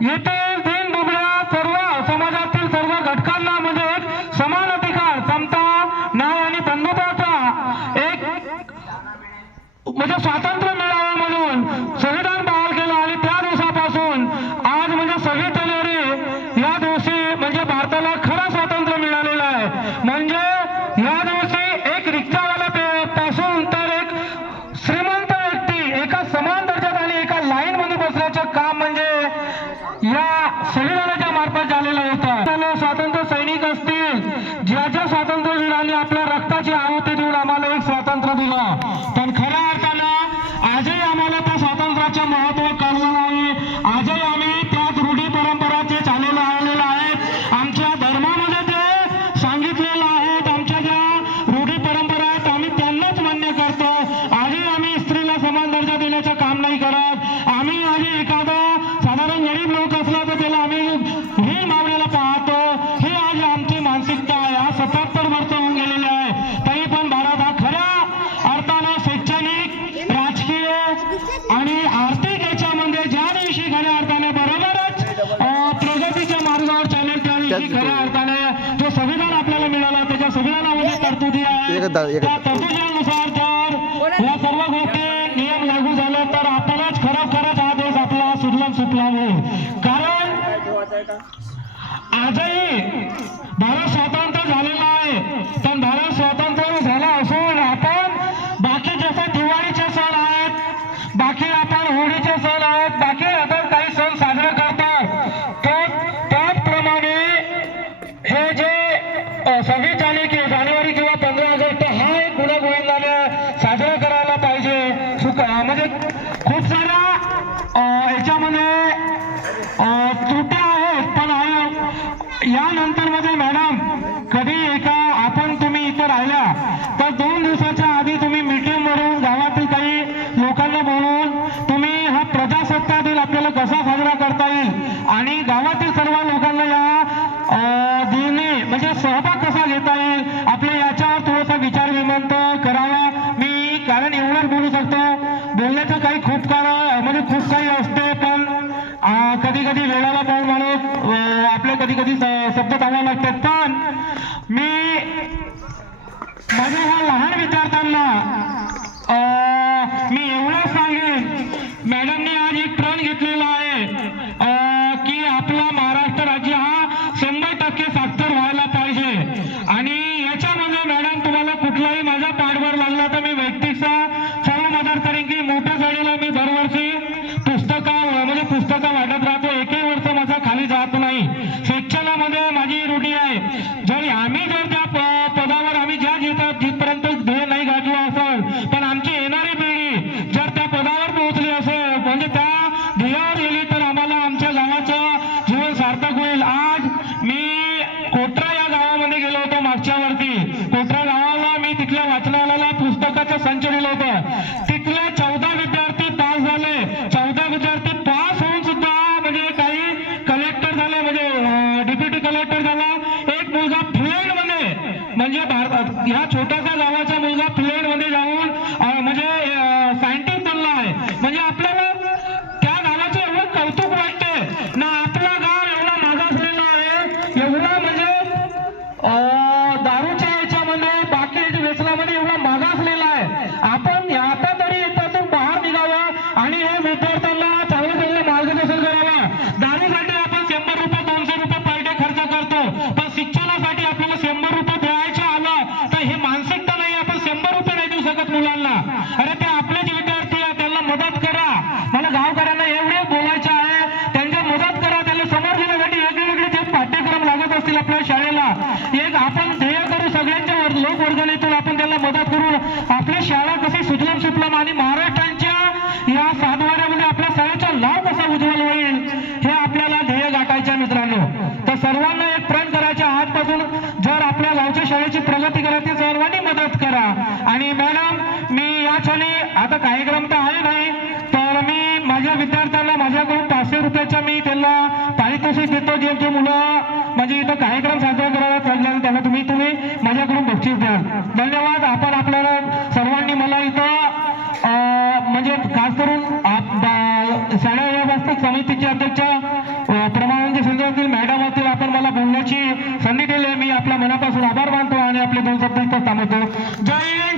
येथे दीन दुबळ्या सर्व समाजातील सर्व घटकांना म्हणजे एक समान अधिकार, समता, न्याय आणि बंधुत्वाचा एक म्हणजे स्वातंत्र्य मिळावं म्हणून संविधान बहाल केलं आणि त्या दिवसापासून आज म्हणजे 26 जानेवारी या दिवशी म्हणजे भारताला खरं स्वातंत्र्य मिळालेलं आहे. म्हणजे या दिवशी एक रिक्षावाल्यापासून तर एक श्रीमंत व्यक्ती एका समान दर्जात आणि एका लाईन मध्ये बसण्याचं काम म्हणजे या संविधानाच्या मार्फत झालेलं होतं. स्वातंत्र्य सैनिक असतील, ज्या स्वातंत्र्यवीरांनी आपल्या रक्ताची आहुती देऊन आम्हाला एक स्वातंत्र्य दिलं, पण खऱ्या अर्थानं आजही आम्हाला त्या स्वातंत्र्याचे महत्व कळलं नाही. आजही आम्ही त्याच रूढी परंपराचे चाललेले आलेले आहेत. आमच्या धर्मामध्ये ते सांगितलेलं आहेत, आमच्या ज्या रूढी परंपरा आहेत आम्ही त्यांनाच मान्य करतो. आजही आम्ही स्त्रीला समान दर्जा देण्याचं काम नाही करत. आम्ही आधी एखादा साधारण गरीब लोक असला तर त्याला आम्ही हीन भावनेला पाहतो. ही आज आमची मानसिकता आहे. आज 77 वर्ष होऊन गेलेले आहे, तरी पण भारत हा खऱ्या अर्थानं शैक्षणिक, राजकीय आणि आर्थिक याच्यामध्ये ज्या दिवशी खऱ्या अर्थाने बरोबरच प्रगतीच्या मार्गावर चालेल त्या दिवशी खऱ्या अर्थाने जो संविधान आपल्याला मिळाला त्याच्या संविधानामध्ये तरतुदी आहे. त्या तरतुदीनुसार जर या सर्व गोष्टी नियम लागू झाले तर आपल्यालाच खरोखरच हा देश आपला सुजलाम सुफलाम होईल. कारण आजही भारत स्वतंत्र झालेला आहे, पण भारत स्वतंत्र झाला असून आपण बाकी जसे दिवाळीचे सण आहेत, बाकी आपण होळीचे सण आहेत, बाकी अदर काही सण साजरे करतो, त्याचप्रमाणे हे जे 26 जानेवारी किंवा 15 ऑगस्ट हा एक गुण्यागोविंदाने साजरा करायला पाहिजे. म्हणजे खूप साऱ्या याच्यामध्ये त्रुट्या आहेत, पण यानंतर मध्ये मॅडम कधी आपण तुम्ही इथं राहिल्या तर 2 दिवसाच्या आधी तुम्ही मीटिंग वरून गावातील काही लोकांना बोलवून तुम्ही हा प्रजासत्ताक दिन आपल्याला कसा साजरा करता येईल आणि गावातील सर्व लोकांना या दिनी म्हणजे सहभाग कसा घेता येईल आपल्या याच्यावर थोडासा विचार विमंत करावा. मी कारण एवढंच बोलू शकतो. बोलण्याचं काही खूप म्हणजे खूप काही असते, पण कधी कधी वेळाला पाहून माणूस आपले कधी कधी शब्द टाळावे लागतात. पण मी माझ्या ह्या लहान विद्यार्थ्यांना मी एवढं सांगेन, मॅडमने आज एक प्रण घेतलेला आहे की आपला महाराष्ट्र राज्य हा 100% साक्षर व्हायला पाहिजे. आणि याच्यामध्ये मॅडम तुम्हाला कुठलाही माझा पाठबळ लागला तर मी वैयक्तिक सर्व मदत करेन. की मोठ्या शाळेला मी दरवर्षी पुस्तकं वाटत राहतो. एकही वर्ष माझा खाली जात नाही. शिक्षणामध्ये माझी रूढी आहे, आम्ही जर त्या पदावर आम्ही जिथपर्यंत ध्येय नाही गाठलो असेल, पण आमची येणारी पिढी जर त्या पदावर पोहोचली असेल म्हणजे त्या ध्येयावर गेली तर आम्हाला आमच्या गावाचं जीवन सार्थक होईल. आज मी कोटरा या गावामध्ये गेलो होतो मागच्या वर्षी. कोटरा गावाला मी तिथल्या वाचनालयाला पुस्तकाचं संच दिलं होतं. तिथले 14 विद्यार्थी पास झाले. 14 विद्यार्थी पास होऊन सुद्धा म्हणजे काही कलेक्टर झाले, म्हणजे डेप्युटी कलेक्टर झाला. एक मुलगा फिल्ड मध्ये म्हणजे ह्या छोट्याशा गावाचा मुलगा फिल्ड मध्ये जाऊन म्हणजे सायंटिस्ट बनला आहे. म्हणजे आपल्याला त्या गावाचं एवढं कौतुक वाटते ना. आपला गाव एवढा मागासलेला आहे, एवढा म्हणजे दारूच्या याच्यामध्ये बाकी व्यसनामध्ये एवढा मागासलेला आहे. आपण आता तरी याच्यातून बाहेर निघावं आणि हे विद्यार्थ्यांना चांगलं मार्गदर्शन करावं. दारूसाठी आपण 100 रुपये 200 रुपये पर डे खर्च करतो, पण शिक्षणासाठी आपल्याला 100 रुपये द्यायचे आलं तर हे मानसिकता नाही. आपण 100 रुपये नाही देऊ शकत मुलांना. अरे ते आपलेच विद्यार्थी आहे, त्यांना मदत करा. मला गावकऱ्यांना एवढे बोलायचे आहे, त्यांच्या मदत करा. त्यांना समोर घेण्यासाठी वेगवेगळे जे पाठ्यक्रम लागत असतील आपल्या शाळेला, एक आपण ध्येय करू सगळ्यांच्या लोकवर्गणीतून आपण त्यांना मदत करून आपली शाळा कशी सुजलाम सुफलाम आणि महाराष्ट्राच्या या 7 वाऱ्यामध्ये आपल्या शाळेचं नाव कसं उज्ज्वल होईल हे आपल्याला ध्येय गाठायचे मित्रांनो. तर सर्वांना एक प्रण करायचे आजपासून, जर आपल्या गावच्या शाळेची प्रगती करायची सर्वांनी मदत करा. आणि मॅडम मी या क्षणी आता कार्यक्रम तर आहे नाही, तर मी माझ्या विद्यार्थ्यांना माझ्याकडून 500 रुपयाच्या मी त्यांना पारितोषिक देतो. जे मुलं म्हणजे इथं कार्यक्रम साजरा करायला चालले त्यांना तुम्ही माझ्याकडून बक्षीस द्याल. धन्यवाद. आपण आपल्याला सर्वांनी मला इथं म्हणजे खास करून शाळा व्यवस्थापक समितीचे अध्यक्ष प्रमाणांच्या संदर्भातील मॅडम असतील आपण मला बोलण्याची संधी दिली मी आपल्या मनापासून आभार मानतो आणि आपले दोन शब्द इथं थांबवतो. जय हिंद.